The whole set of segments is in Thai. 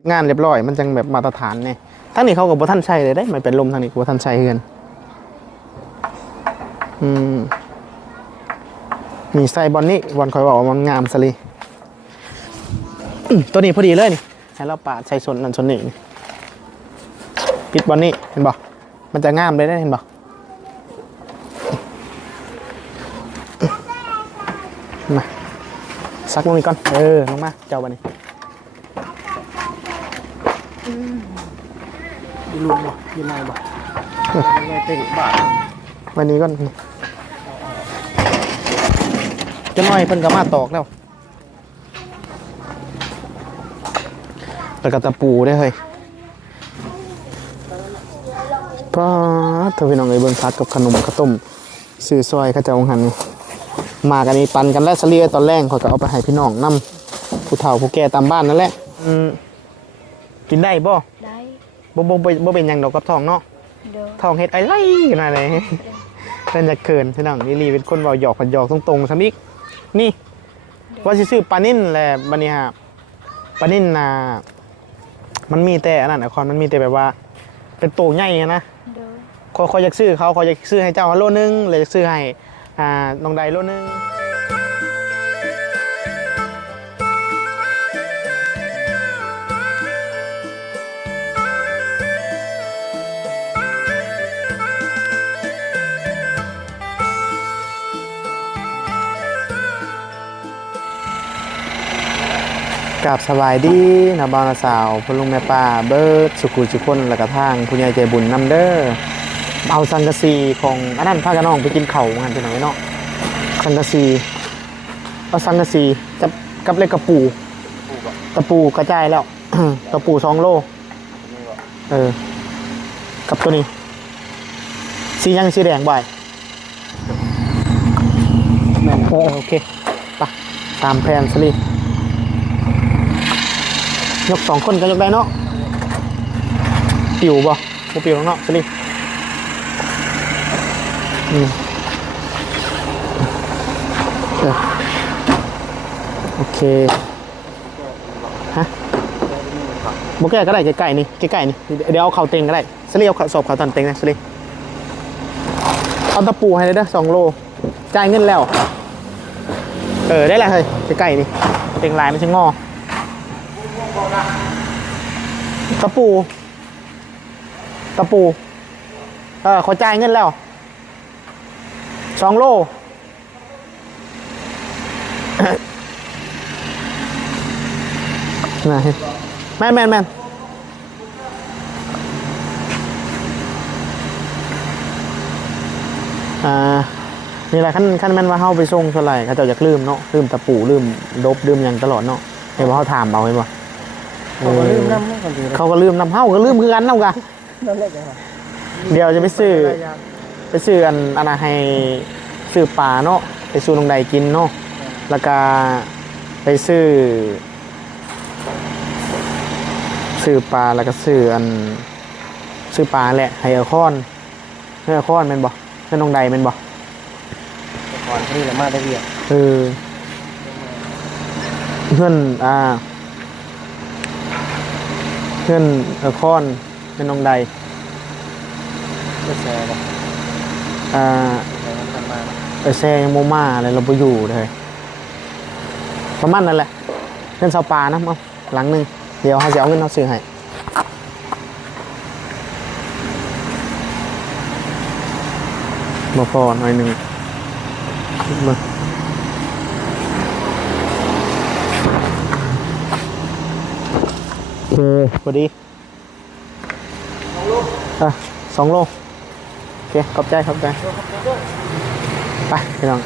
ก็บงานเรียบร้อยมันจังแบบมาตรฐานเนี่ยทั้งนี้เขากับบท่านใช้เลยได้ไม่เป็นลมทางนี้กับบท่านใช้เฮือนอืมมีใส่บอลนี่บอลคอยบอกว่ามันงามสลีตัวนี้พอดีเลยนี่ให้เราปาดใส่ส่วนนั้นส่วนนี้นี่ปิดบอลนี่เห็นบ่มันจะงามเลยได้เห็นบ่มาซักลงนี่ก่อนเออลงมาเจ้าบันนี้ ลุงบ่ดีนายบ่ไงเต็งบาทวันนี้ก็จะน้อยเพิ่นก็มาตอกแล้วแล้วก็ตะปูได้เฮ้ยป้าดเธอพี่น้องเอ้เบิ่งพัดกับขนมข้าวต้มซื้อซอยข้าเจ้าองหันมากันนี่ปันกันแล้วเสลียตอนแรกเขาก็เอาไปให้พี่น้องนํผู้เฒ่าผู้แก่ตามบ้านนั่นแหละกินได้บ่ได้ บ่บ่บ่บ่เป็นหยังดอกกับท้องเนาะเด้อทองเฮ็ดไอ้ไรกันอะไรเป็นจะเกินพี่น้องนี่ลีเป็นคนเว้าหยอกกันหยอกตรงๆซะมิกนี่ ว่าสิซื้อปลานิ่นแหละบัดนี้ฮะปลานิ่นน่ะมันมีแต่อันนั้นนะคอนมันมีแต่แบบว่า เป็นโตใหญ่อะนะเด้อคอยคอยอยากซื้อเขาคอยอยากซื้อให้เจ้าโลนึงเลยอยากซื้อให้ อ่าน้องใดโลนึง กับสบายดีนะบาวนาสาวพอลุงแม่ป้าเบิร์ดสุขุสุคนแล้วก็ทางผู้ใหญ่ใจบุญนำเด้อเอาสังกะสีของอันนั้นพากันน้องไปกินเข่าวมันเป็นหน่อยเนาะสังกะสีเอาสังกะสีกับกับเล็กกระปูกระปูกระจายแล้วกระปูสองโลเออกับตัวนี้ สียังสีแดงบ่ายโอเคไปตามแผนสลี ยกสองคนก็ยกได้เนาะปิวบ่บ่ปิวเนาะสลีอืมเออโอเคฮะโบแก้ก็ได้ใกล้ๆนี่ใกล้ๆนี่เดี๋ยวเอาเข่าเต็งก็ได้สลีเอาขสอบเข่าตันเต็งนะสลีเอาตะปูให้เลยเด้อสองโลจ่ายเงินแล้ว เออได้แล้วเฮ้ยใกล้ๆนี่เต็งลายมันจะงอ ตะปู ตะปู เออขาจ่ายเงินแล้ว สองโล ไหนแม่แม่นแม่นอ่านี่แหละขั้นขั้นแม่นว่าเฮาไปส่งเท่าไหร่เขาเจ้าอยากลืมเนาะลืมตะปูลืมดบลืมอย่างตลอดเนาะเห็นว่าเขาถามเอาเห็นบ่ เขาก็ลืมน้ำกันทีเขาก็ลืมนำเฮาก็ลืมคือกันเนาะกะนั่นแหละจ้ะเดี๋ยวจะไปซื้อไปซื้ออันอันนะให้ซื้อปลาเนาะไปซื้อลงใดกินเนาะแล้วก็ไปซื้อซื้อปลาแล้วก็ซื้ออันซื้อปลาแหละให้เอคอนให้เอคอนแม่นบ่ให้ลงใดแม่นบ่ก่อนนี่แหละมาได้เรียกเออเพื่อนอ่าเพื่อนเอคอนเป็นลงใดก็แชร์บ่อ่าแชร์กันมาไปแซ่ยังโมมาอะไรเราไปอยู่เลยประมาณนั้นแหละเงินเสาปลานะเอาหลังหนึ่งเดี๋ยวเขาจะเอาเงินเอาซื้อให้มาพอหน่อยหนึ่งมาโอ เคพอดีอะสองโลโอเคขอบใจขอบใจไปพี่น้อง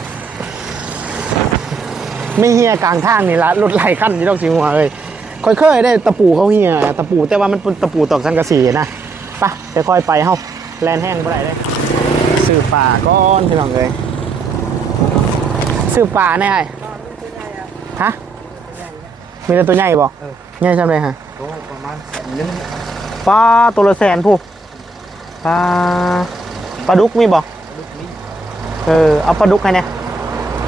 ไม่เฮียกลางทางนี่ละรถไหลขั้นที่ต้องจิงหัวเอ้ยค่อยๆได้ตะปูเขาเฮียตะปูแต่ว่ามันเป็นตะปูตอกสังกะสีนะไปค่อยๆไปเฮาแลนแห้งบ่ได้เลยซื้อป่าก้อนพี่น้องเลยซื้อป่าแน่ไอ้ฮะมีแต่ตัวใหญ่บ่ใหญ่ใช่ไหมฮะ โตประมาณแสนนึงปลาตัวละแสนผู้ปลาปลาดุกมีบ่ลูกนี้เออเอาปลาดุกให้เนี่ย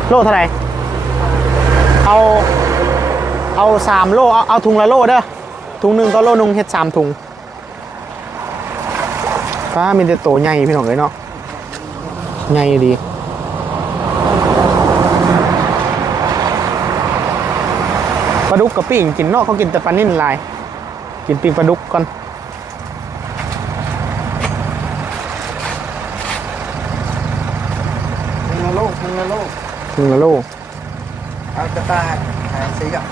โลเท่าไหร่เอาเอาสามโลเอาเอาถุงละโลเด้อถุงหนึ่งก็โลนึงเฮ็ดสามถุงฟ้ามีแต่โตใหญ่พี่น้องเลยเนาะใหญ่ดี ปลาดุกกับปิ้งกินเนอกเขากินแต่ปลานิ่นลาย กินปิ้งปลาดุกก่อนมึงละโลกมึงละโลกถึงละโลเอากระตาหาสีกับ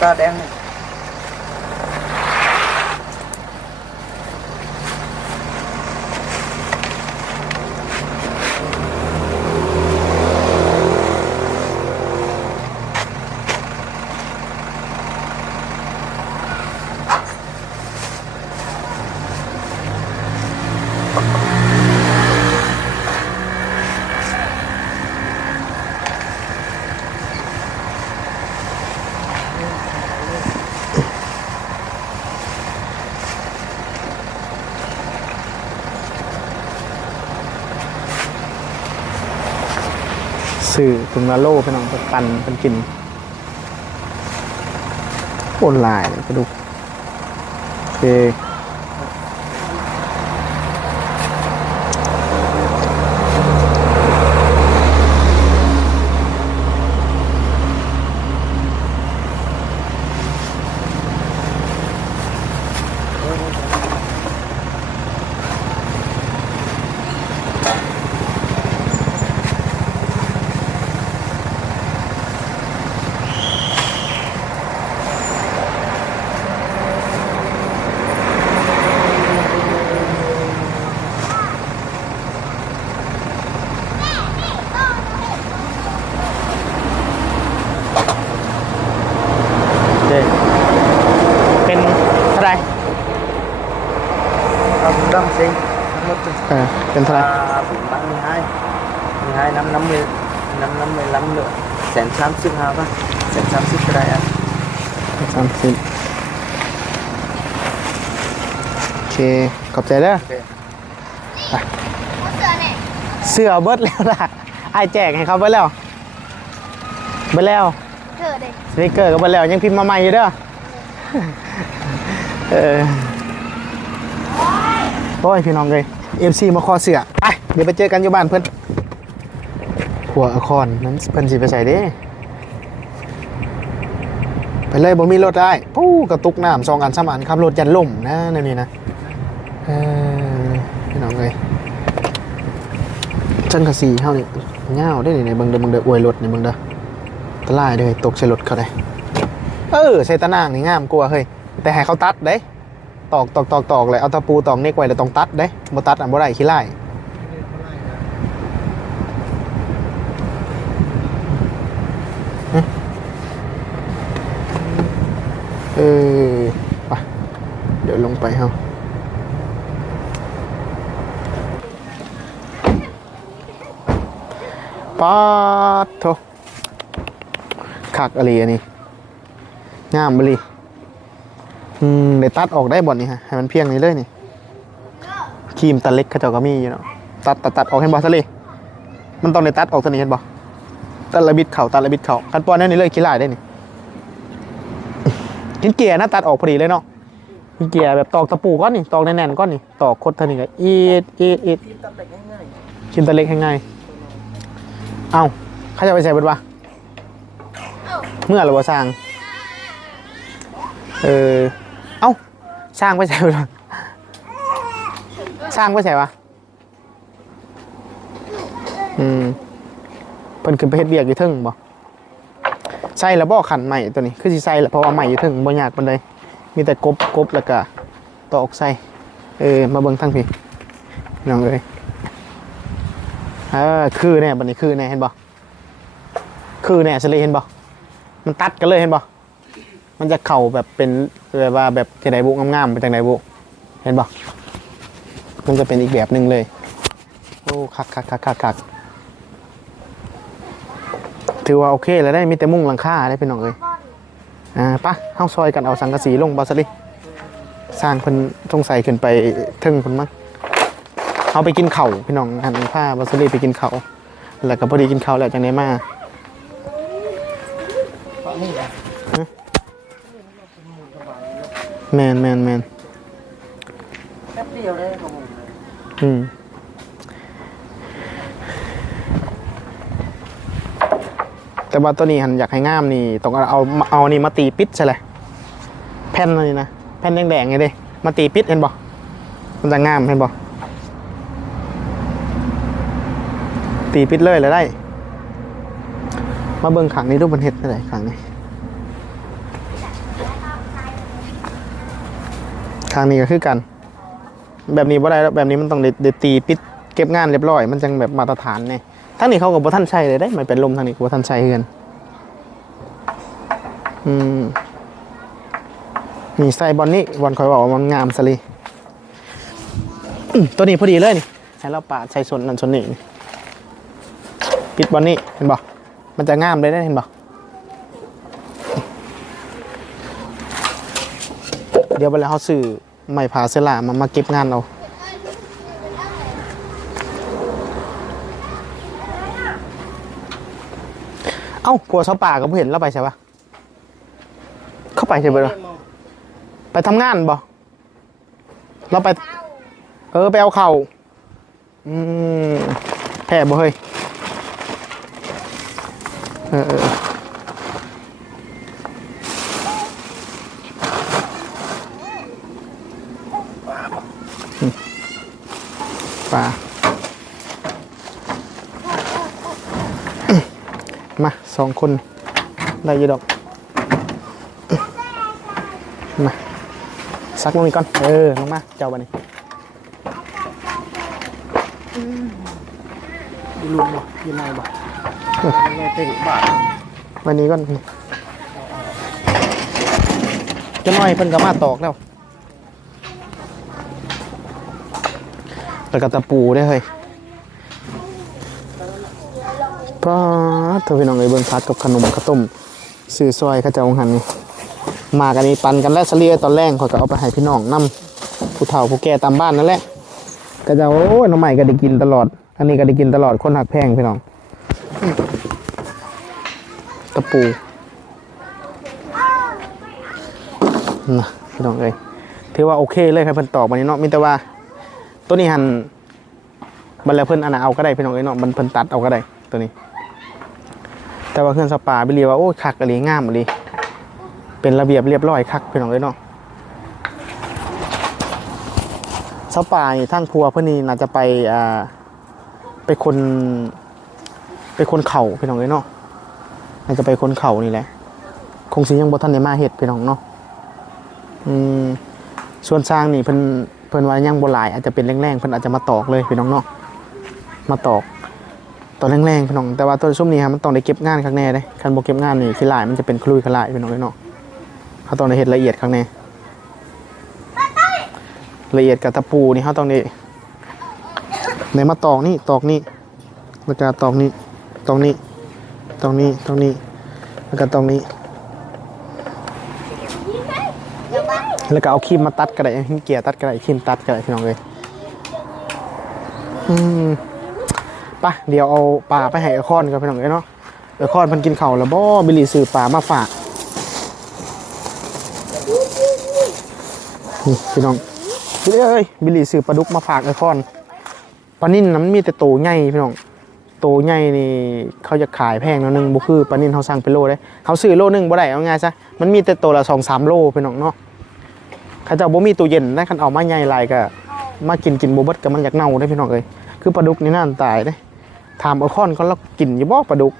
ตาแดงนี่ สื่อถึงละโลพี่น้องไปปั่นเป็นกินโอนไลน์ไปดูโอเค โอเค เป็นเท่าไหร เอาถุงดำสิทั้งหมดเป็น เออเป็นเท่าไหร ถุงบางมี hai มี hai năm năm mươi năm năm mươi lăm nữa sẹn sam ship hao ba sẹn sam ship cái đây anh สามสิบโอเค ขอบใจเด้อ ok เสื้อเบิดแล้วล่ะไอายแจกให้เขาเบิดแล้วเบิดแล้วเธอเด็กสติกเกอร์ก็เบิดแล้วยังพิมพ์มาใหม่อยู่เด้อเออโอ้ยพี่น้องเลยเอฟซีมาคอเสือไปเดี๋ยวไปเจอกันอยู่บ้านเพื่อนหัวคอนนั้นเพิ่นสิไปใส่เด้ ไปเลยบ่มีรถได้ปู้กระตุกน้ำสองอันสามอันขับรถยันล่มนะในนี่นะเออพี่น้องเลยจังกระสีเท่านี้เงาวได้ในเบิงเด้อเบิงเด้ออวยรถนี่เบิงเด้อตะลายเด้อตกใส่รถเขาได้เออใส่ตะนางนี่งามกว่าเฮ้ยแต่ให้เขาตัดเด้ตอกตอกตอกตอกเลยเอาตะปูตอกเน็กไว้แล้วต้องตัดเด้บ่ตัดอะบ่ได้ขี้ไล่ เออไปเดี๋ยวลงไปเฮาปาดโถคักอะไรอันนี้งามบลีอืมได้ตัดออกได้บ่นี่ฮะ ให้มันเพียงนี้เลยนี่ครีมตะเล็กเขาเจ้าก็มีอยู่เนาะ ตัดตัดตัดออกเห็นบ่ทะเลมันต้องได้ตัดออกตัวนี้เห็นบ่ตัดระบิดเข่าตัดระบิดเข่าคันปอนนั่นนี่เลยขี้ลายได้นี่ กินเกียร์นะตัดออกพอดีเลยเนาะกินเกียร์แบบตอกตะปูก้อนนี่ตอกแน่นๆก้อนนี่ตอกคดเท่านี้ก็อีดอีดอีด Kim tập lệnh ngay ชิ้นตะเล็กง่ายเอาเขาจะไปใส่เบิดวะเมื่อเราบ่สร้าง เออเอ้าสร้างไปใส่เบิดวะสร้างไปใส่วะอืมเพิ่นขึ้นไปเฮ็ดเวียกอยู่ทึ่งบ่ ใส่แล้วบ่ขันใหม่ตัวนี้คือสิใส่แหละเพราะว่าใหม่อยู่เทึ่งบ่ยากปานใดมีแต่กบกบแล้วก็ตอกใส่เออมาเบิ่งทางพี่น้องเอ้ยเออคือเนี่ยบันนี้คือเนี่ยเห็นบ่คือเนี่ยสลีเห็นบ่มันตัดกันเลยเห็นบ่มันจะเข่าแบบเป็นแบบว่าแบบจะไดบุงามๆไปทางไหนบุเห็นบ่มันจะเป็นอีกแบบหนึ่งเลยโอ้คักคักคักคักคัก ถือว่าโอเคแล้วได้มีแต่มุ้งหลังคาได้เป็นน้องเลยอ่าปะเข้าซอยกันเอาสังกะสีลงบาสลีสร้างเพิ่นสงสัยขึ้นไปเทึ่งเพิ่นมั้งเอาไปกินเข่าวพี่น้องหันผ้าบัสลีไปกินเขาวแล้วก็พอดีกินเขาวแล้วจังไดมา Pak Mung à แมนแมนแมนแป๊บเดียวได้ของผมเลย อืม แต่ว่าตัวนี้หันอยากให้งามนี่ต้องเอาเอานี่มาตีปิดใช่เลยแผ่นอันนี่นะแผ่นแดงๆไงเด้มาตีปิดเห็นบ่มันจะงามเห็นบ่ตีปิดเลยเลยได้ มาเบิ่งขังนี้รูปมันเห็ดอะไรขังนี้ขังนี้ก็คือกัน แบบนี้บ่ได้แล้วแบบนี้มันต้องได้ได้ตีปิดเก็บงานเรียบร้อย มันจังแบบมาตรฐานเนี่ย ทั้งนี้เขากับบ่ท่านใช้เลยได้ไม่เป็นลมทางนี้กับบ่ท่านใช้เฮือนอืมนี่ใส่บอลนี่บอลคอยบอกว่ามันงามสลีตัวนี้พอดีเลยนี่ให้เราปาดใส่ส่วนนั้นส่วนนี่ปิดบอลนี่เห็นบ่มันจะงามเลยได้เห็นบ่เดี๋ยวไปแล้วเขาสื่อไม้พาเสลามามาเก็บงานเอา เอ้าผัวชาวป่าก็บ่เห็นเราไปใช่ปะเข้าไปใช่ปะไปทำงานบ่เราไป เออไปเอาเข่าอืมแผ่บ่เฮ้ยเออมป่า มา สองคนได้อยี่ดอกมาซักลงนี้ก่อน เออ ลงมา เจ้าบันนี้ลุงบ่ยังไงบ่ยังไงเต็งบาทวันนี้ก่อนจะน้อยเพิ่นก็มาตอกแล้วแล้วก็ตะปูได้อเฮ้ยป้าด เธอพี่น้องไอ้ยเบิ่งพัดกับขนมข้าวต้มซื้อซอยข้าเจ้าของหันมากันนี่ปันกันแล้วเฉลี่ยตอนแรกเขาก็เอาไปให้พี่น้องนํผู้เฒ่าผู้แก่ตามบ้านนั่นแหละก็จะโอ้ยน้องใหม่ก็ได้กินตลอด อันนี้ก็ได้กินตลอดคนหักแพงพี่น้องตะปูนะพี่น้องเอ้ยถือว่าโอเคเลยครับเพิ่นตอบวันนี้เนาะมีแต่ว่าตัวนี้หันบันแล้วเพิ่นอันน่ะเอาก็ได้พี่น้องเอ้ยเนาะมันเพิ่นตัดเอาก็ได้ตัวนี้ แต่ว่าเครื่องสปาบิเลียว่าโอ้คักอะไรงามอะไรเป็นระเบียบเรียบร้อยคักพี่น้องเอ้ยเนาะสปานี่ทั้งพัวเพิ่นนี่น่าจะไปอ่าไปคนไปคนเข่าพี่น้องเอ้ยเนาะน่าจะไปคนเข่านี่แหละคงสิยังบ่ทันได้มาเฮ็ดพี่น้องเนาะอืมส่วนสร้างนี่เพิ่นเพิ่นว่ายังบ่หลายอาจจะเป็นแรงๆเพิ่นอาจจะมาตอกเลยพี่น้องเนาะมาตอก ตอนแรงๆพี่น้องแต่ว่าตัวซุ่มนี้ฮะมันต้องได้เก็บงานข้างแน่เด้คันโบเก็บงานนี่ขี้ลายมันจะเป็นคลุยขลายพี่น้องเอ้ยเนาะเขาต้องได้เฮ็ดละเอียดข้างแน่ละเอียดกับตะปูนี่เขาต้องได้ในมาตอกนี่ตอกนี่แล้วก็ตอกนี่ตอกนี่ตรงนี้ตรงนี้แล้วก็ตรงนี้แล้วก็เอาครีมมาตัดก็ได้หินเกียร์ตัดก็ได้ครีมตัดก็ได้พี่น้องเลยอืม ปะเดี๋ยวเอาปลาไปให้ไอคอนกับพี่น้องเลยเนาะไอคอนมันกินเข่าแล้วบ่บิลลี่ซื้อปลามาฝากนี่พี่น้องบิลลี่เอ้ยบิลลี่ซื้อปลาดุกมาฝากไอคอนปลานิ่นนะมันมีแต่โตใหญ่พี่น้องโตใหญ่นี่เขาจะขายแพงแล้วนึงบ่คือปลานิ่นเขาสั่งเป็นโลได้เขาซื้อโลหนึงบ่ได้เอาง่ายซะมันมีแต่โตละสองสามโลพี่น้องเนาะเขาเจะบ่มีตู้เย็นได้คันเอามาใหญ่ลายก็มากินกินบ่เบิดก็มันอยากเน่าได้พี่น้องเอ้ยคือปลาดุกนี่น่าอันตายเด้ ถามเอาค้อนเขาแล้วกินอยู่บ่ปลาดุก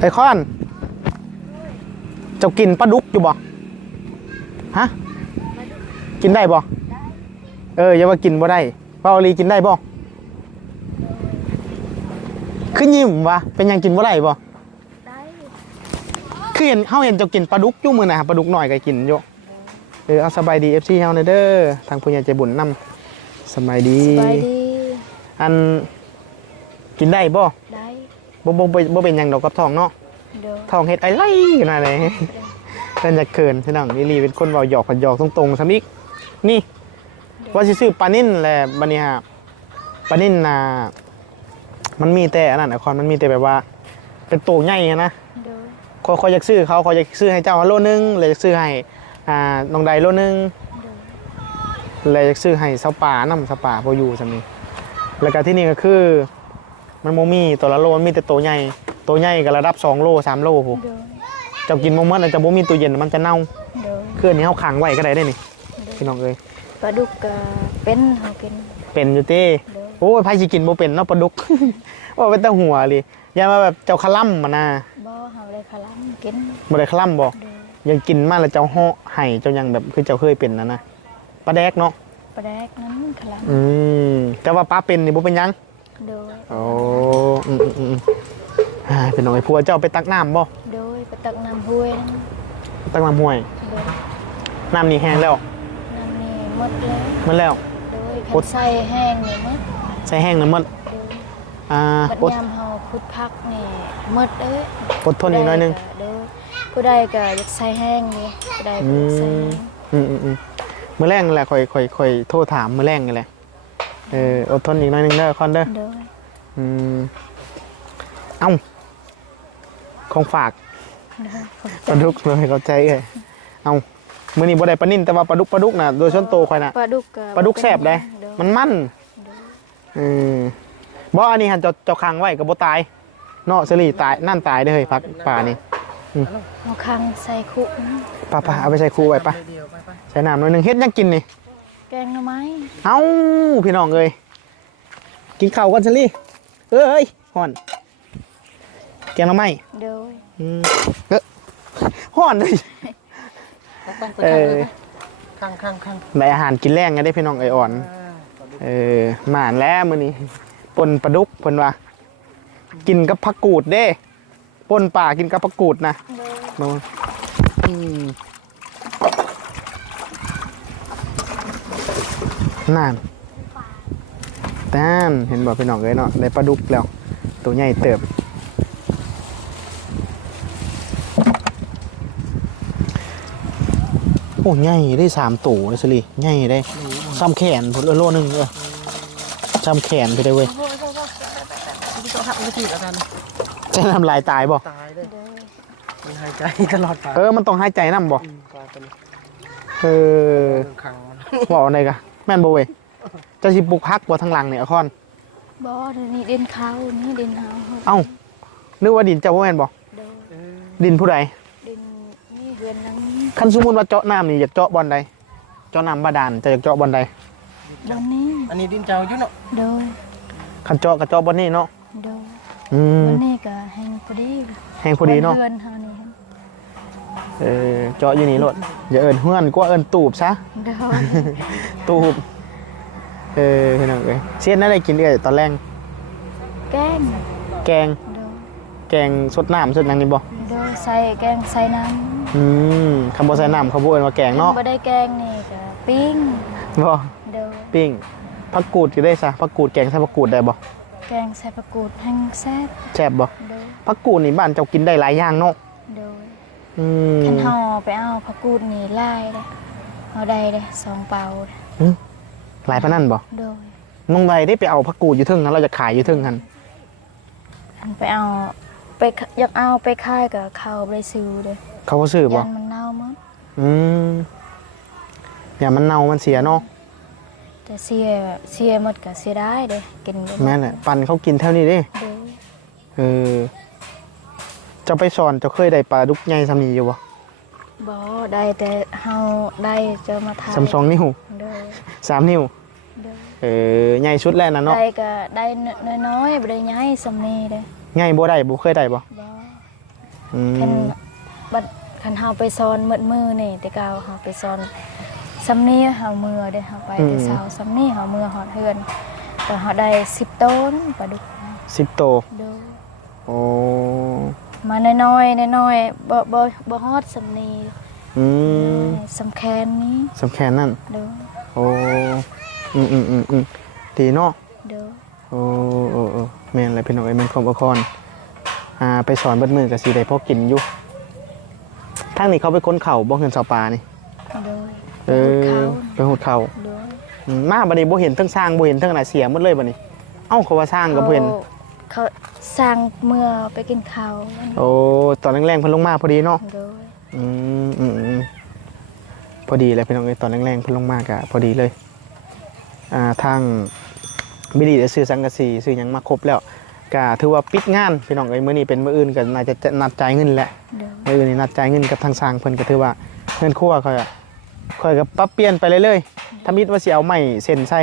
ไอ้ค้อน เจ้ากินปลาดุกอยู่บ่ฮะกินได้บ่เอออย่าว่ากินบ่ได้เปาลีกินได้บ่คือยิ้มวะเป็นหยังกินบ่ได้บ่ได้คือเห็นเฮาเห็นเจ้ากินปลาดุกอยู่มื้อน่ะปลาดุกหน่อยก็กินอยู่ เออเอาสบายดี FC เฮาเด้อเด้อทางผู้ใหญ่ใจบุญนำสบายดีไปดี อันกินได้บ่ได้บ่บ่บ่บ่เป็นหยังดอกกับท้องเนาะเด้อท้องเฮ็ดไอ้ไรกันอะไรเพิ่นจะเขินพี่น้องนี่ลีเป็นคนเว้าหยอกกันหยอกตรงๆซะอีกนี่ว่าสิซื้อปลานิ่นแหละบัดนี้ฮะปลานิ่นน่ะมันมีแต่อันนั้นนะคอนมันมีแต่แบบว่า เป็นโตใหญ่อะนะโดยคอยคอยอยากซื้อเขาคอยอยากซื้อให้เจ้าโลนึงเลยอยากซื้อให้ อ่าน้องใดโลนึงโดยเลยอยากซื้อให้เสาป่านำเสาป่าบ่อยู่ซำนี้แล้วก็ที่นี่ก็คือ มันบ่มีตัวละโลมันมีแต่โตใหญ่โตใหญ่ก็ระดับสองโลสามโลพู้โดยเจ้ากินบ่หมดแล้วจะบ่มีตู้เย็นมันจะเน่าโดยคืออันนี้เฮาขังไว้ก็ได้ได้นี่พี่น้องเอ้ยปลาดุกก็เป็นเฮากินเป็นอยู่ติโดยโอ้ยไผสิกินบ่เป็นเนาะปลาดุก ว่าเป็นแต่หัวเลยอย่ามาแบบเจ้าคล่ำมานะบ่เฮาได้คลัมกินบ่ได้คล่ำบ่โดย ยังกินมาแล้วเจ้าเหาะให้เจ้ายังแบบคือเจ้าเคยเป็นนะนะปลาแดกเนาะปลาแดกนั้นคลัมอืมแต่ว่าป้าเป็นนี่บ่เป็นหยังโดยโอ้อืมอืมอืมอ่าเป็นน้อยพัวเจ้าไปตักน้ำบ่โดยไปตักน้ำห้วยนั่นตักน้ำห้วยโดยน้ำนี่แห้งแล้วน้ำนี่หมดแล้วมันแล้ว โดยคันใส่แห้งนี่หมดใส่แห้งน้ำมันโดยอ่าบัดอดยามเฮาขุดพักนี่หมดเอ้ยอดทนอีกหน่อยหนึง โดย ผู้ใดก็อยากใส่แห้งนี่ผู้ใดก็อยากใส่แห้งอืมอืมอืมมื้อแรงนั่นแหละค่อยค่อยค่อยโทรถามมื้อแรงนี่แหละเอออดทนอีกหน่อยหนึงเด้อคอนเด้อ โดยอืม เอ้า ของฝากโดยปลาดุกเลยเข้าใจเอ้ยเอามื้อนี้บ่ได้ปลานิ่นแต่ว่าปลาดุกปลาดุกน่ะโดยส่วนตัวข่อยน่ะปลาดุกก็ปลาดุกแซ่บได้โดยมันมันเออบ่อันนี้หันเจ้าเจ้าคังไว้ก็บ่ตายเนาะสลีตายนั่นตายเด้อเฮ้ยพักป่านี่ เอาคังใส่คุกนะป่าป่าเอาไปใส่ครูไว้ปะเดียวไปไปใส่น้ำหน่อยหนึงเฮ็ดหยังกินนี่ แกงหน่อไม้เอ้าพี่น้องเอ้ยกินข้าวก่อนสลีเอ้ยฮ้อนแกงหน่อไม้โดยอืมเอ้อฮ้อนเลยไปไปเออข้างข้างข้างได้อาหารกินแรงไงได้พี่น้องไออ่อน เออหมานแล้วมื้อนี้ปนปลาดุกเพิ่นว่ากินกับผักกูดเด้ ปนป่ากินกับผักกูดนะโดยมาอืมนั่นนั่นเห็นบอกพี่น้องเลยเนาะได้ปลาดุกแล้ว ตัวใหญ่เติบ โอ้ใหญ่ได้สามตัวเลยสิลิใหญ่ได้ซ้ำแขนผลโลนึงเออซ้ำแขนไปได้เว้ย จะทำลายตายบ่ตายเลยโดยมันหายใจตลอดไปเออมันต้องหายใจน้ำบ่มปลาตัวนี้เออเรื่องขังมันบอกอะไรกะแม่นบ่เว้ยจะสิปลุกฮักบ่ทางหลังเนี่ยอะคอนบ่เดี๋ยวนี้เดินเขานี่เดินเฮาเอ้านึกว่าดินเจ้าบ่แม่นบ่โดยเออดินผู้ใดดินนี่เรือนหลังนี้คันสมมุติว่าเจาะน้ำนี่อยากเจาะบ่อนใดเจาะน้ำบาดาลจะอยากเจาะบ่อนใดบนนี้อันนี้ดินเจ้าอยู่เนาะโดยคันเจาะก็เจาะบ่อนนี้เนาะโดย อืมบนนี้ก็แห้งพอดีแห่งพอดีเนาะเรือนเฮานี่เออเจาะอยู่นี่โลดอย่าเอิ้นเฮือนกว่าเอิ้นตูบซะโดยตูบเออพี่น้องเอ้ยเสียนอะไรกินเอ้ยตอนแรกแกงแกงโดยแกงสดน้ำสดหยังนี่บ่โดยใส่แกงใส่น้ำอืมคำบ่ใส่น้ำเขาบ่เอิ้นว่าแกงเนาะบ่ได้แกงนี่ก็ปิ้งบ่โดยปิ้งผักกูดก็ได้ซะผักกูดแกงใส่ผักกูดได้บ่ แกงใส่ผักกูดแห้งแซ่บแซ่บบ่โดยผักกูดนี่บ้านเจ้ากินได้หลายอย่างเนาะโดยอืมคันเฮาไปเอาผักกูดนี่ไล่เลยเอาได้เลยสองเปาเลยหลายปานนั้นบ่โดยน้องใบได้ไปเอาผักกูดอยู่เทึ่งนั้นเราจะขายอยู่เทึ่งหันอันไปเอาไปขอยากเอาไปค่ายกับเขาไปซื้อเลยเขาบ่ซื้อบ่ยันมันเน่ามั้งอืมอย่ามันเน่ามันเสียเนาะ แต่เสียเสียหมดก็เสียได้เด้กินบ่หดแม่นแหละปันเขากินเท่านี้เด้โดยเออเจ้าไปสอนเจ้าเคยได้ปลาดุกใหญ่ซำนี้อยู่บ่บ่ได้แต่เฮาได้จะมาทายสำสองนิ้วโดยสามนิ้วโดยเออใหญ่ชุดแรกนะเนาะได้ก็ได้น้อยๆบ่ได้ใหญ่สำนี้เด้ใหญ่บ่ได้บ่เคยได้บ่บ่ อืคันมบัดคันเฮาไปสอนมืดมือนี่แต่กาวเฮาไปสอน สำนี้เฮามือเด้เฮาไปแต่เช้าสำนี้เฮามือฮอดเฮือนแต่เฮาได้10ต้นปลาดุก10โตโดยโอ้มาน้อยๆน้อยๆบ่บ่บ่ฮอดสำนี้อืมสำแคนนี้สำคัญนั่น โดยโอ้อืมอืมอืมอืมดีเนาะ โดยโอ้โอ้โอ้แม่นอะไรเป็นของไอ้แม่นของอคอนอ่า ไปสอนเบิดมือกับสีได้พอกินอยู่ทางนี้เขาไปค้นเข่าบ่เงินเสาปลานี่โดย เออเขาไปหดเข่าโดยอืมมาบัดนี้บ่เห็นทั้งสร้างบ่เห็นทั้งอะไรเสียหมดเลยบัดนี้ เอ้าเขาว่าสร้างก็บ่เห็นขเขาสร้างเมื่อไปกินข้าวโอ้ตอนแรงๆเพิ่นลงมาพอดีเนาะโดยอืมอืมอืมพอดีเลยพี่น้องเอ้ยตอนแรงๆเพิ่นลงมากะพอดีเลย อ่าทางบิดีได้ซื้อสังกะสีซื้อหยังมาครบแล้วก็ถือว่าปิดงานพี่น้องเอ้ยมื้อนี้เป็นมื้ออื่นก็น่าจะจะนัดจ่ายเงินแหละ โดย มื้ออื่นนี่นัดจ่ายเงินกับทางสร้างเพิ่นก็ถือว่าเงินครัวค่อยอะ ค่อยก็ปรับเปลี่ยนไปเรื่อยๆถ้ามิดว่าสิเอาไม้เส้นใส่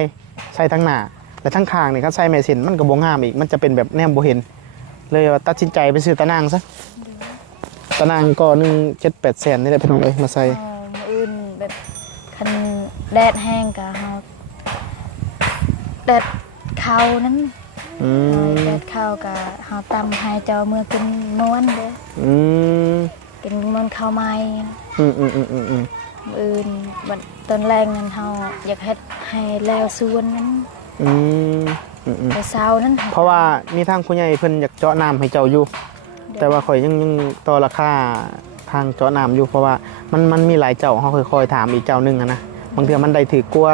ใส่ทั้งหน้าและทั้งข้างนี่คันใส่ไม้เส้นมันก็บ่งามอีกมันจะเป็นแบบแนมบ่เห็น เลยว่าตัดสินใจไปซื้อตะนางซะตะนางก็หนึง7-8แสนนี่แหละพี่น้องเอ้ยมาใส่ เอามื้ออื่นแบบคันแดดแห้งก็เฮาแดดข้าวนั้นอืมแดดข้าวก็เฮาตำให้เจ้าเมื่อกินม้วนเด้ออืมกินม้วนข้าวไหม้อืมอืมอืมอืมอืมมื้ ออื่นบัดตอนแรงนั้นเฮาอยากเฮ็ดให้แล้วสวนนั้นอืมอืมอืมไปเช้านั้น เพราะว่ามีทางผู้ใหญ่เพิ่นอยากเจาะน้ำให้เจ้าอยู่ แต่ว่าข่อยยังยังต่อราคาทางเจาะน้ำอยู่ เพราะว่ามันมันมีหลายเจ้าเฮาค่อยๆถามอีกเจ้าหนึงอะนะบางเทื่อมันได้ถือกลัว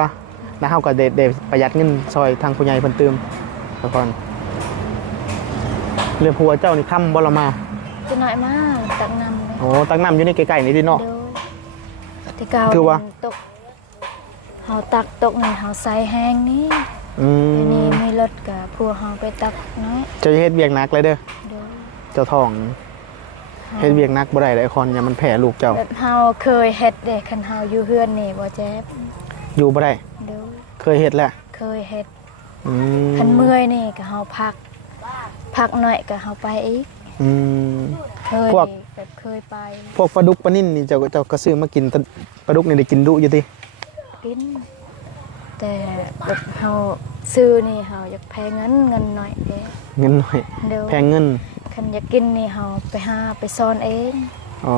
แล้วเฮาก็ได้ได้ประหยัดเงินซอยทางผู้ใหญ่เพิ่นเติมทุกคนเรือผัวเจ้านี่ค่ำบ่ละมาจะน้อยมากตักน้ำเลยโอ้ตักน้ำอยู่ในใกล้ๆนี่ดิเนาะ โดย ที่เก่าคือว่า ตกเฮาตักตกนี่เฮาใส่แห้งนี่อืเดี๋ยวนี้มมีรถกับพวกเฮาไปตักน้อยเจ้าจะเฮ็ดเวียกหนักเลยเด้อโดยเจ้าทองเฮ็ดเวียกหนักบ่ได้เด้อไอ้คอนอย่ามันแผ่ลูกเจ้าแบบเฮาเคยเฮ็ดเด้คันเฮาอยู่เฮือนนี่บ่เจ็บอยู่บ่ได้โดยเคยเฮ็ดแล้วเคยเฮ็ดอืมคันเมื่อยนี่ก็เฮาพัก พักหน่อยก็เฮาไปอีกอืม เคยพวก แบบเคยไปพวกปลาดุกปลานิ่นนี่เจ้าเจ้าก็ซื้อมากินแต่ปลาดุกนี่ได้กินดุอยู่ติกิน แต่แบบเฮาซื้อนี่เฮาอยากแพงเงินเงินหน่อยเด้เงินหน่อย เดี๋ยวแพงเงินคันอยากกินนี่เฮาไปหาไปซ่อนเองอ๋อ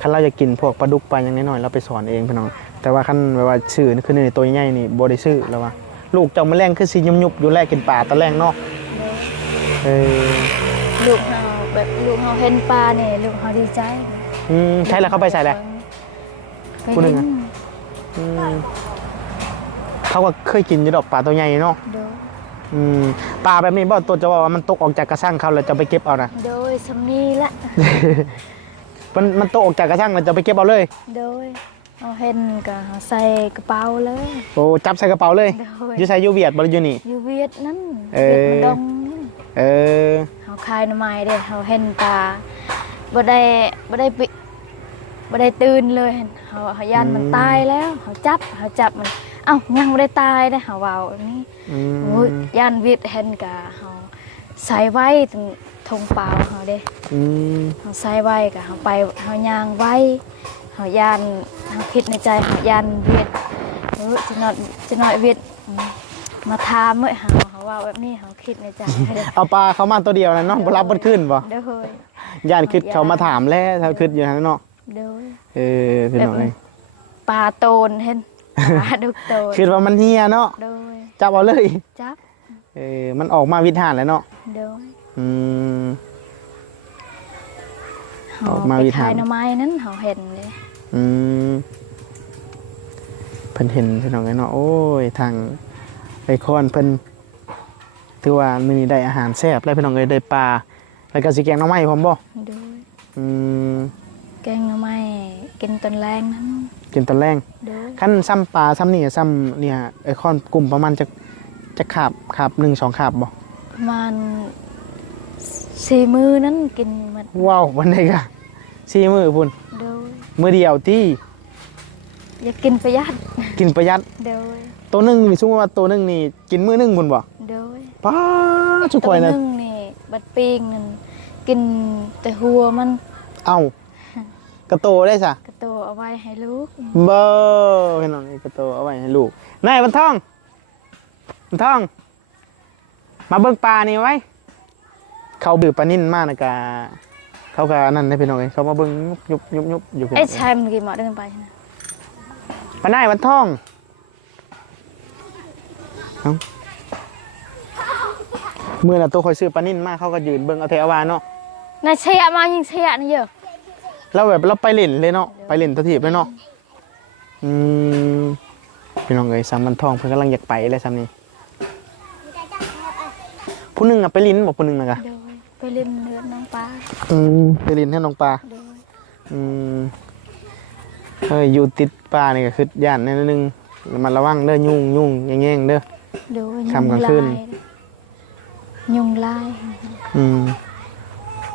คันเราจะกินพวกปลาดุกปลาอย่างน้อยๆเราไปสอนเองพี่น้องแต่ว่าคันแบบว่าชื่อนี่คือในตัวใหญ่ๆนี่บ่ได้ซื้อแล้วว่าลูกเจ้าแมลงคือสิยุบๆอยู่แลกกินปลาตะแรงเนาะเดี๋ยวเออลูกเฮา แบบลูกเฮาเห็นปลาเนี่ยลูกเฮาดีใจอืมใช่แล้วเข้าไปใส่แหละ ไปผู้หนึ่งอะเล่อืมเขาก็เคยกินอยู่ดอกปลาตัวใหญ่เนาะโดยอืมปลาแบบนี้บ่ตัวจะว่าว่ามันตกออกจากกระชังเขาแล้วจะไปเก็บเอานะ โดยสำนีละมันมันตกออกจากกระชังแล้วจะไปเก็บเอาเลย โดยเอาเห็นก็เฮาใส่กระเป๋าเลย โอ้จับใส่กระเป๋าเลยโดย อยู่ใส่ยูเวียดบ่ได้อยู่นี่ อยู่เวียดนั้นเออ เวียดมันดงนี่เออ เฮาขายหน่อไม้เด้เฮาเห็นปลาบ่ได้บ่ได้ปิบ่ได้ตื่นเลยเฮาเฮายันมันตายแล้วเฮาจับเฮาจับมันเอ้ายังบ่ได้ตายเด้เฮาเว้าแบบนี้อืมโอ้ยย่านวิทย์เห็นกะเฮาใส่ไว้ตรงทงเปล่าเฮาเด้ อืมเฮาใส่ไว้กะเฮาไปเฮาย่างไว้เฮาย่านเฮาคิดในใจเฮาย่านเวียดเออจะนอดจะน้อยเวียดอื มมาถามเมื่อเฮาเฮาว่าแบบนี้เฮาคิดในใจเด้อเอาปลาเขามาตัวเดียวนะเนาะบ่รับบ่ขึ้นบ่เด้อเฮ้ยย่านคิดเขามาถามแล้วถ้าคิดอยู่นั้นเนาะเด้อเออพี่น้องเอ้ยปลาโตนเห็นปลาดุกโตนคิดว่ามันเฮียเนาะเด้อจับเอาเลยจับเออมันออกมาวิถานแล้วเนาะเด้ออืมเฮาออกมาไปวิถีขายหน่อไม้นั้นเฮาเห็นเลยอืมเพิ่นเห็นพี่น้องเอ้ยเนาะโอ้ยทางไอ คอนเพิ่นถือว่ามื้อนี้ได้อาหารแซ่บแล้วพี่น้องเอ้ยได้ปลาแล้วก็สิแกงหน่อไม้พร้อมบ่เด้ออืมแกงหน่อไม้กินตอนแรงนั้นกินตอนแรงเด้อขั้นซ้ำปลาซ้ำนี่ซ้ำเนี่ยไอคอนกลุ่มประมาณจะจะขาบขาบหนึ่งสองขาบบ่ประมาณสี่มือนั้นกินหมดว้าววันไหนกะสี่มือพุ่นโดยมือเดียวที่อยากกินประหยัดกินประหยัดโดย ตัวหนึงนี่สมมติว่าตัวหนึงนี่กินมือหนึงพุ่นบ่โดยป้าชุกคอยหนะนึงนี่บัดปิ้งนั่นกินแต่หัวมันเอ้ากระโตได้ซะกระโตเอาไว้ให้ลูกเบอร์พี่น้องนี่กระโตเอาไว้ให้ลูกนายบรรทองบรรทอง มาเบิ่งปลานี่ไว้ เขาบือปลานิ่นมากนะกะเขาก็นั่นนะพี่น้องเอ้ยเขามาเบิ่งยุบยุบยุบอยู่พี่น้ไอ้องชายมันกินหมอเดินไปนะปลาหน้ายวันทอง เอ้าเมื่อน่ะตัวคอยซื้อปลานิ่นมาเขาก็ยืนเบิ่งเอาเทเอาวาเนาะนายเชียมายิงเชียนี่เยอะเราแบบเราไปเล่นเลยเนาะไปเล่นตะทีบเลยเนาะอืมพี่น้องเอ้ยสามวันทองเพิ่นกำลังอยากไปเลยซ้ำนี้ผู้หนึงอะไปลิ้นบอกผู้หนึงนะกะโดยไปเล่นเลือดน้องปลาอืมไปลิ้นให้น้องปลาโดยอืมเฮ้ยอยู่ติดป่านี่ก็คือย่านนิดนึง มันระวังเด้อยุ่งยุ่งแง่งๆเด้อ โดยค่ำกลางคืน ยุงลายอืม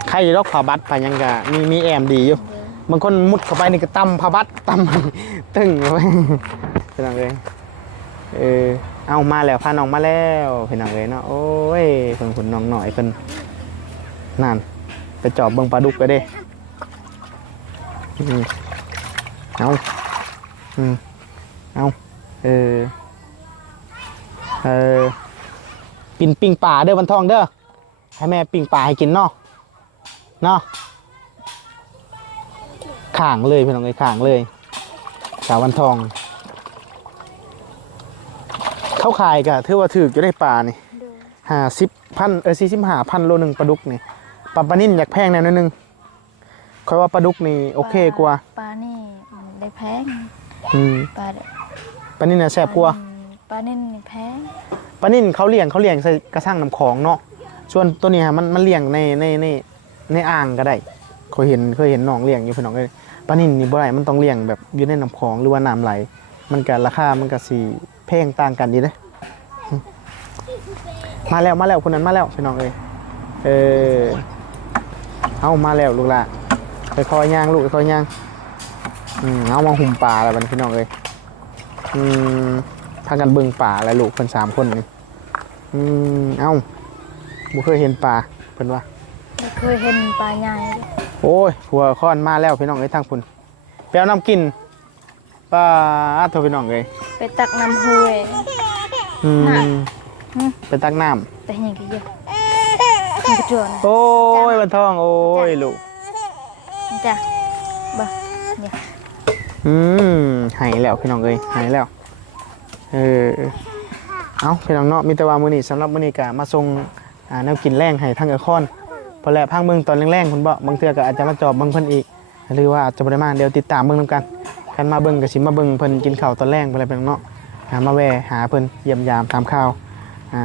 ใครรอกผ้าบัตรไปยังกะมีมีแอมดีอยู่บางคนมุดเข้าไปนี่ก็ตำผ้าบัตรตำตึ้งเข้าไปพี่น้องเลยเออเอามาแล้วพาน้องมาแล้วพี่น้องเลยเนาะโอ้ยเพิ่นคุณน้องหน่อยเพิ่นนั่นไปจอบเบิ่งปลาดุกก็ได้อืมเอาอืมเอา เออ เออกินปิ้งป่าเด้อวันทองเด้อ ให้แม่ปิ้งป่าให้กินเนาะ เนาะข่างเลยพี่น้องเอ้ยข่างเลย สาววันทอง เข้าขายกะถือว่าถือจะได้ปลานี่โดยห้าสิบพันเออสี่สิบห้าพันโลหนึ่งปลาดุกนี่ปลาปลานิ่นอยากแพงแนวนิดนึงคอยว่าปลาดุกนี่โอเคกว่า ปลานี่มันได้แพงอืมปลา ปลานิ่นน่ะแซ่บกว่าปลานิ่นนี่แพงปลานิ่นเขาเลี้ยงเขาเลี้ยงใส่กระชังน้ำของเนาะส่วนตัวเนี้ฮะมันมันเลี้ยงในในในในอ่างก็ได้เคยเห็นเคยเห็นน้องเลี้ยงอยู่พี่น้องเลยปลานิ่นนี่บ่ได้มันต้องเลี้ยงแบบอยู่ในน้ำของหรือว่าน้ำไหล มันก็ราคามันก็สีแพงต่างกันดีเด้อมาแล้วมาแล้วคนนั้นมาแล้วพี่น้องเลยเออเอามาแล้วลูกละไปคอยย่างลูกไปคอยย่างอืมเอามาหุ่มปลาแล้วบัดนพี่น้องเลย อืมพากันเบิ่งป่าแล้วลูกเพิ่นสามคนนี่อืมเอ้าบุเคยเห็นปลาเพิ่นว่าไม่เคยเห็นปลาใหญ่เลยโอ้ยหัวค้อนมาแล้วพี่น้องเอ้ยทางพุ่นไปเอาน้ำกินปลาโทรพี่น้องเลยไปตักน้ำห้วย อืน่ะมอืมไปตักน้แต่ยังกี่เยอะมันกระโจนำโอ้ยบันทอง โอ้ยลูกจ้ะบ่เนี่ย อืมหายแล้วพี่น้องเอ้ยหายแล้ว เออ เอาพี่น้องเนาะมีแต่ว่ามื้อนี้สำหรับมื้อนี้ก็มาส่งอ่าแนวกินแรงให้ทางเอคอนพอแล้วพังเบิ่งตอนแรงๆคุณบ่บางเทื่อก็อาจจะมาจอบเบิ่งเพิ่นอีก หรือว่าอาจจะบ่ได้มาเดี๋ยวติดตามเบิ่งนํกันกันมาเบิ่งก็สิมาเบิ่งเพิ่นกินข้าวตอนแรงไปเลยพี่น้องเนาะหามาแวะหาเพิ่นเยี่ยมยามตามข่าวอ่า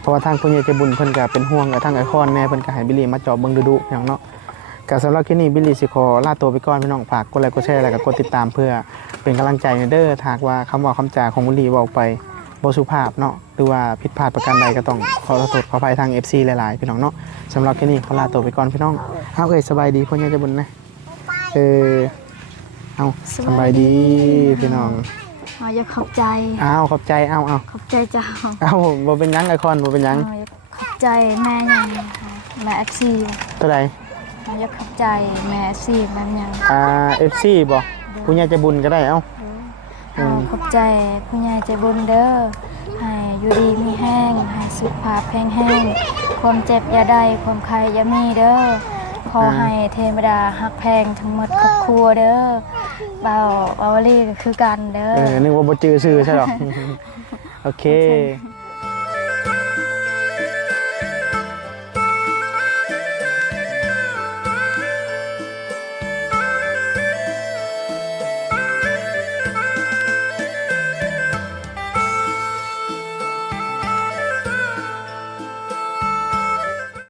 เพราะว่าทางผู้ใหญ่ใจบุญเพิ่นก็เป็นห่วงกับทางไอคอนแน่เพิ่นก็ให้บิลลี่มาจอบเบิ่งดูๆพี่น้องเนาะ ก็สำหรับคลิปนี้บิลลี่สิขอลาตัวไปก่อนพี่น้องฝากกดไลค์กดแชร์แล้วก็กดติดตามเพื่อเป็นกำลังใจในเด้อถ้าหากว่าคำเว่าคำจาของบิลลี่เว่าไปบ่สุภาพเนาะหรือว่าผิดพลาดประการใดก็ต้องขอโทษขออภัยทาง FC หลายๆ พี่น้องเนาะสำหรับคลิปนี้ขอลาตัวไปก่อนพี่น้องเอาเอ้ยสบายดีพ่อใหญ่ใจบุญนะเออเอาสบายดีพี่น้องเอาอย่าขอบใจเอาขอบใจเอาเอาขอบใจเจ้าเอาบ่เป็นหยังไอคอนบ่เป็นหยังเอาอย่าขอบใจแม่ยังค่ะแม่เอฟซีตัวใดเอาอย่าขอบใจแม่เอฟซีแม่ยังอ่า FC บ่ผู้ใหญ่ใจบุญก็ได้เอ้า อืเอามขอบใจผู้ใหญ่ใจบุญเด้อให้อยู่ดีมีแห้งให้สุขภาพแข็งแห้งความเจ็บอย่าได้ความใครอย่ามีเด้อขอให้เทวดาหักแพงทั้งหมดครอบครัวเด้อเบาเบาวลีก็คือกันเด้อ เออนึกว่าบ่จื้อชื่อใช่หรอ โอเคโอเค